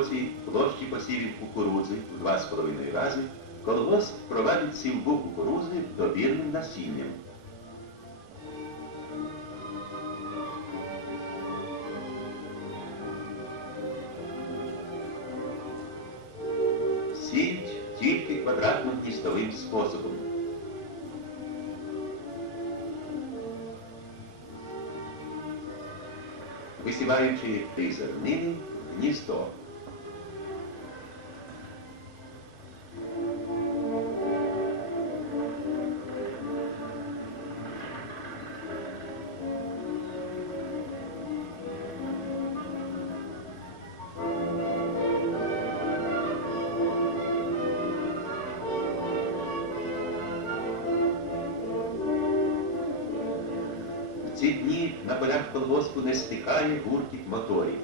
році площі посівів кукурудзи в 2,5 рази колгосп провадить сівбу кукурудзи добірним насінням. Сіють тільки квадратно-гністовим способом. Висіваючи три зернини гніздо. Полях не стихає гуркіт моторів.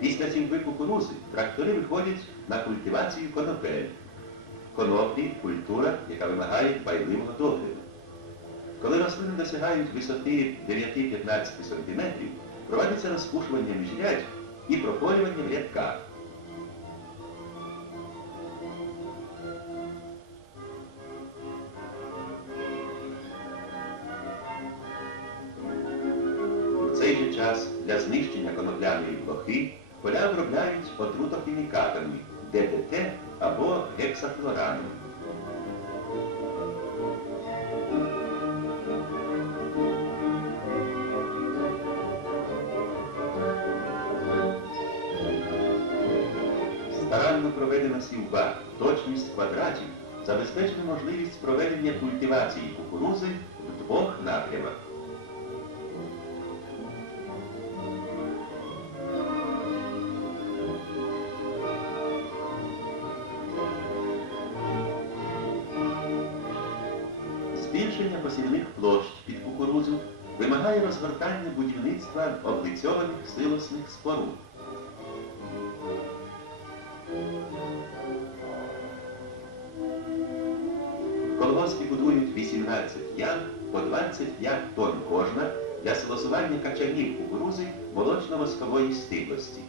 Після сівби кукурузи трактори виходять на культивацію конопель. Коноплі культура, яка вимагає дбайливого догляду. Коли рослини досягають висоти 9-15 см, проводиться розпушування міжрядь і прополювання в рядках. Для знищення конопляної блохи поля обробляють отрутохімікатами ДДТ або гексафлораном. Старанно проведена сівба, точність квадратів забезпечує можливість проведення культивації кукурузи в двох напрямах. Збільшення посівних площ під кукурузу вимагає розгортання будівництва облицьованих силосних споруд. Колгоспі будують 18 ям по 25 тонн кожна для силосування качанів кукурузи молочно-воскової стиглості.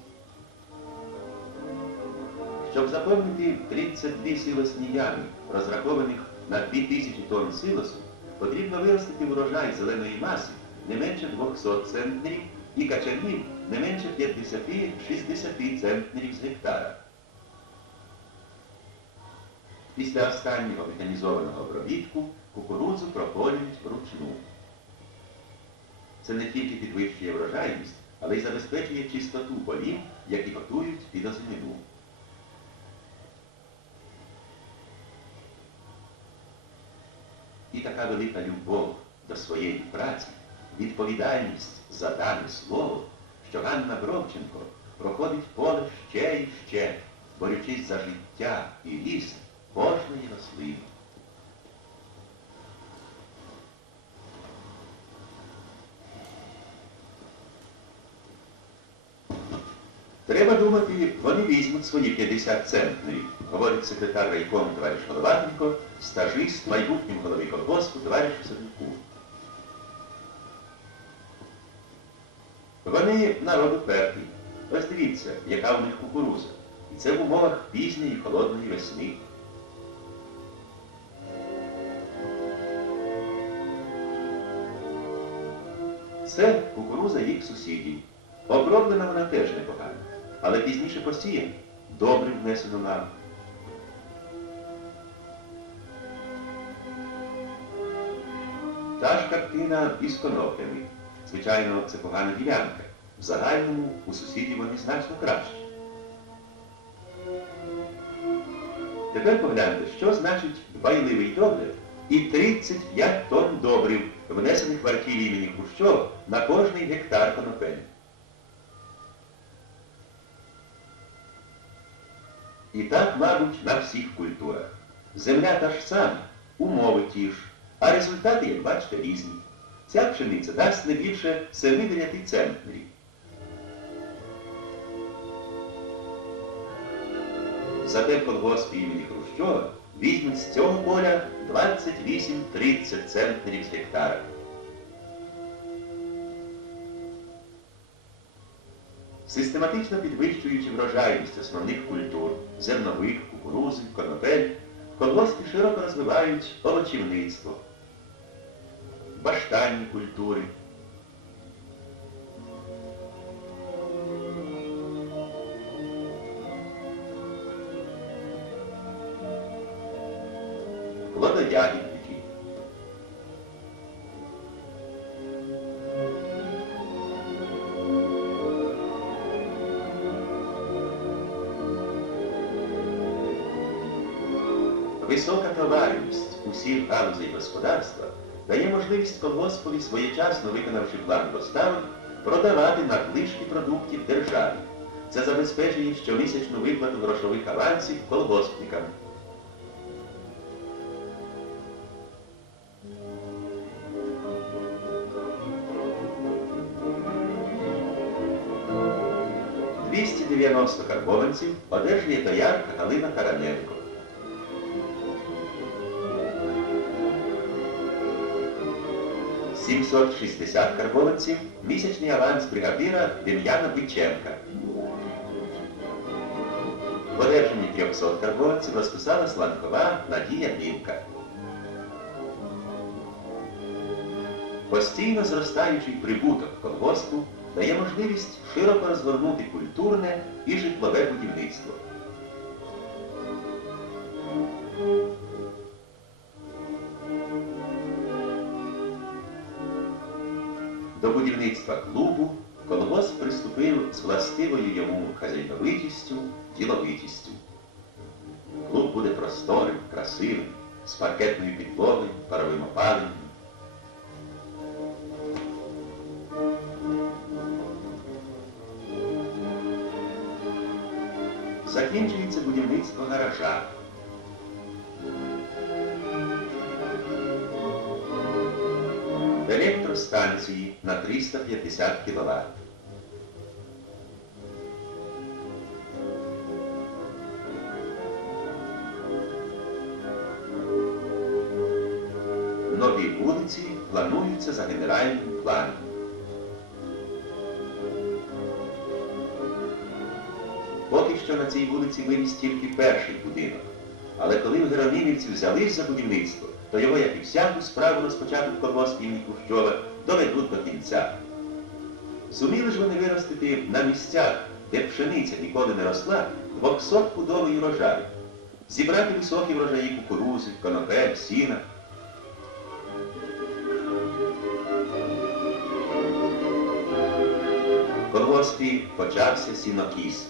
Щоб заповнити 32 силосні ями, розрахованих на 2000 тонн силосу, потрібно виростити урожай зеленої маси не менше 200 центнерів і качанів не менше 50-60 центнерів з гектара. Після останнього механізованого обробітку кукурудзу прополюють вручну. Це не тільки підвищує врожайність, але й забезпечує чистоту полів, які готують під озимину. І така велика любов до своєї праці, відповідальність за дане слово, що Ганна Бровченко проходить поле ще і ще, борючись за життя і ліс кожної рослини. Треба думати, вони візьмуть свої 50 центнерів, говорить секретар райкому товариш Головатенко, стажист майбутнім голови колгоспу товариш Сердюку. Вони народ упертий. Ось дивіться, яка в них кукуруза. І це в умовах пізньої холодної весни. Це кукуруза їх сусідів. Оброблена вона теж непогано, але пізніше посіяна, добре внесено нам. Та ж картина із коноплями. Звичайно, це погана ділянка. В загальному у сусідів вони значно краще. Тепер погляньте, що значить дбайливий догляд і 35 тонн добрив, внесених в артілі імені Хрущова на кожний гектар конопель. І так, мабуть, на всіх культурах. Земля та ж сама, умови ті ж, а результати, як бачите, різні. Ця пшениця дасть не більше 7-9 центнерів. Зате в колгоспі імені Хрущова візьмуть з цього поля 28-30 центнерів з гектара. Систематично підвищуючи врожайність основних культур зернових, кукурузи, конопель, в колгоспі широко розвивають овочівництво, баштанні культури, плодоядівники. Усіх галузей господарства дає можливість колгоспові, своєчасно виконавши план поставок, продавати надлишки продуктів державі. Це забезпечує щомісячну виплату грошових авансів колгоспникам. – 290 карбованців одержує доярка Галина Тараненко. 760 карбованців місячний аванс бригадира Дем'яна Биченка. Одержанні 300 карбованців розписала Сланкова Надія Дівка. Постійно зростаючий прибуток колгоспу дає можливість широко розгорнути культурне і житлове будівництво. Будівництва клубу колгосп приступив з властивою йому хазяйновитістю, діловитістю. Клуб буде просторим, красивим, з паркетною підлогою, паровим опаленням. Закінчується будівництво гаража. Електростанції на 350 кВт. Нові вулиці плануються за генеральним планом. Поки що на цій вулиці вивіз тільки перший будинок. Але коли в Геронімівці взялись за будівництво, то його, як і всяку справу розпочату в колгоспі імені Кущова, доведуть до кінця. Зуміли ж вони виростити на місцях, де пшениця ніколи не росла, 200-пудовий урожай, зібрати високі врожаї кукурузи, конопель, сіна. Колгоспі почався сінокіс.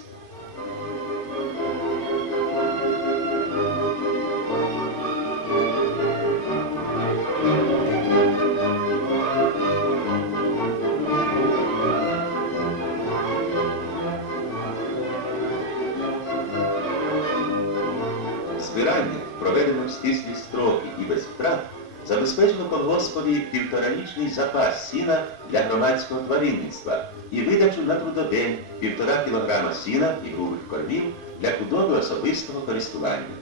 Проведено в стислі строки і без втрат, забезпечило колгоспові півторарічний запас сіна для громадського тваринництва і видачу на трудодень півтора кілограма сіна і грубих кормів для худоби особистого користування.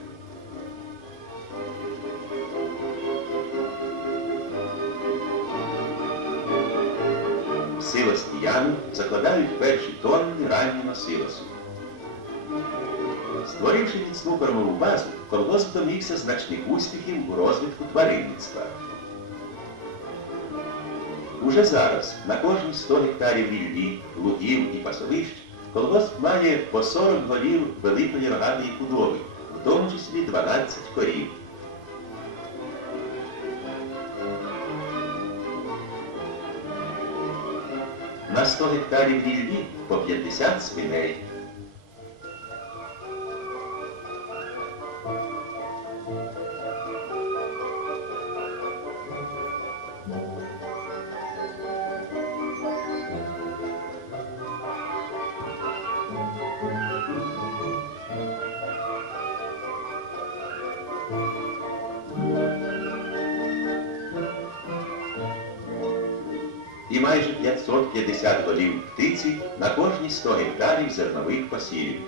Силосні ями закладають перші тонни раннього силосу. Створивши міцну кормову базу, колгосп домігся значних успіхів у розвитку тваринництва. Уже зараз на кожні 100 гектарів ріллі, лугів і пасовищ колгосп має по 40 голів великої рогатої худоби, в тому числі 12 корів. На 100 гектарів ріллі по 50 свиней. і майже 550 голів птиці на кожні 100 гектарів зернових посівів.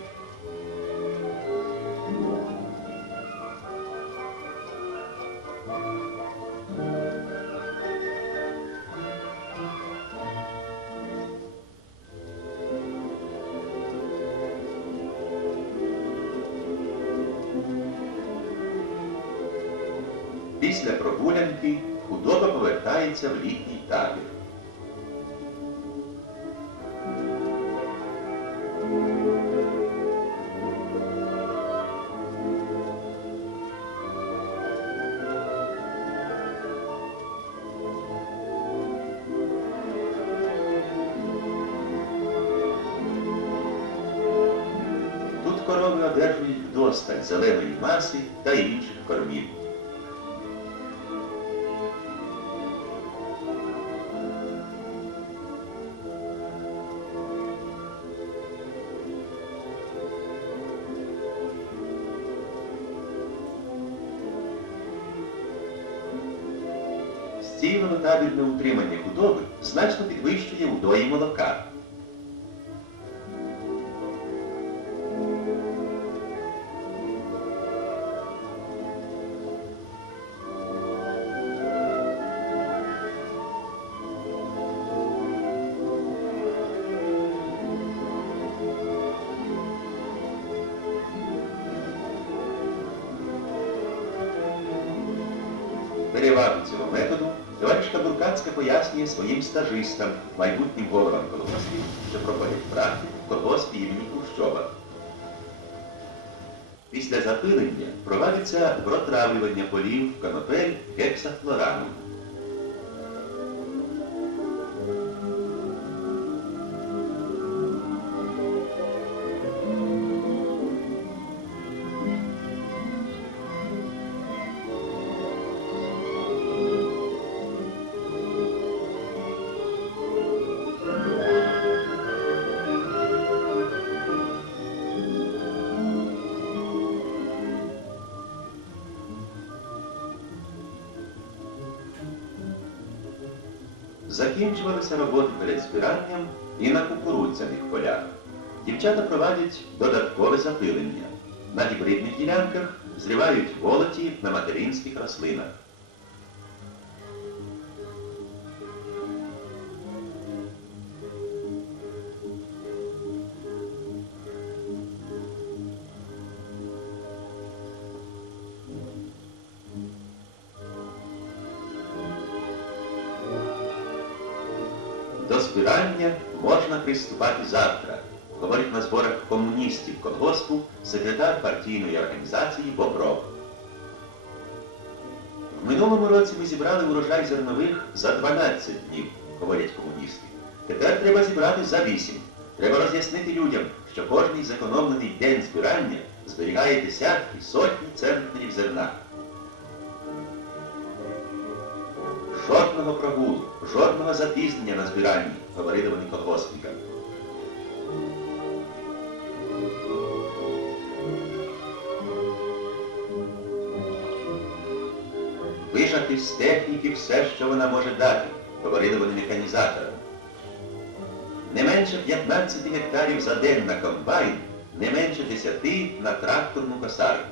Після прогулянки худоба повертається в літній табір. Зеленої маси та інших кормів. Стійного табірне утримання худоби значно підвищує удої молока. Переваги цього методу товаришка Буркацька пояснює своїм стажистам, майбутнім головам колгоспів, що проходять практику в колгоспі імені Хрущова. Після запилення проводиться протравлювання полів канопель, гексахлораном. Закінчувалися роботи перед збиранням і на кукурудзяних полях. Дівчата проводять додаткове запилення. На гібридних ділянках зривають волоті на материнських рослинах. Збирання можна приступати завтра, говорить на зборах комуністів колгоспу секретар партійної організації Бобров. В минулому році ми зібрали урожай зернових за 12 днів, говорять комуністи. Тепер треба зібрати за 8. Треба роз'яснити людям, що кожний зекономлений день збирання зберігає десятки, сотні центнерів зерна. Жодного прогулу, жодного запізнення на збиранні, говорили вони колгоспникам. Вижати з техніки все, що вона може дати, говорили вони механізаторам. Не менше 15 гектарів за день на комбайн, не менше 10 на тракторну косарку.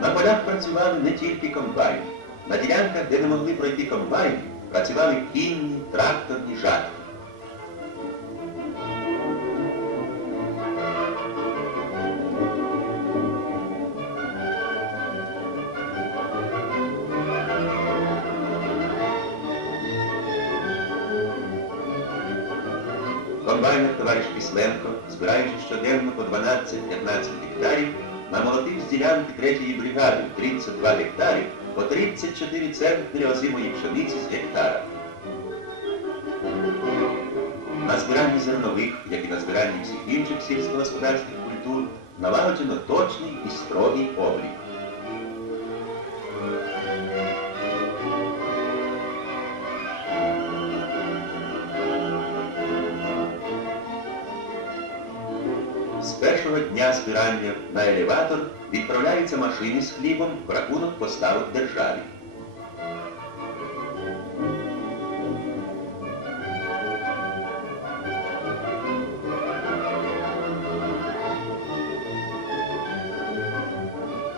На полях працювали не тільки комбайни. На ділянках, де не могли пройти комбайни, працювали кінні, тракторні жатки. Комбайнер товариш Кисленко, збираючи щоденно по 12-15 гектарів, намолотив з ділянки третьої бригади 32 гектарів по 34 центнери озимої пшениці з гектара. На збиранні зернових, як і на збиранні всіх інших сільськогосподарських культур, налагоджено точний і строгий облік. першого дня спиральня на елеватор відправляються машини з хлібом в рахунок поставок державі.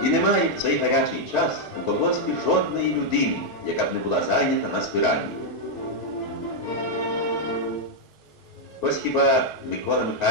І немає в цей гарячий час у колгоспі жодної людини, яка б не була зайнята на спиранні. Ось хіба Микола Михайлович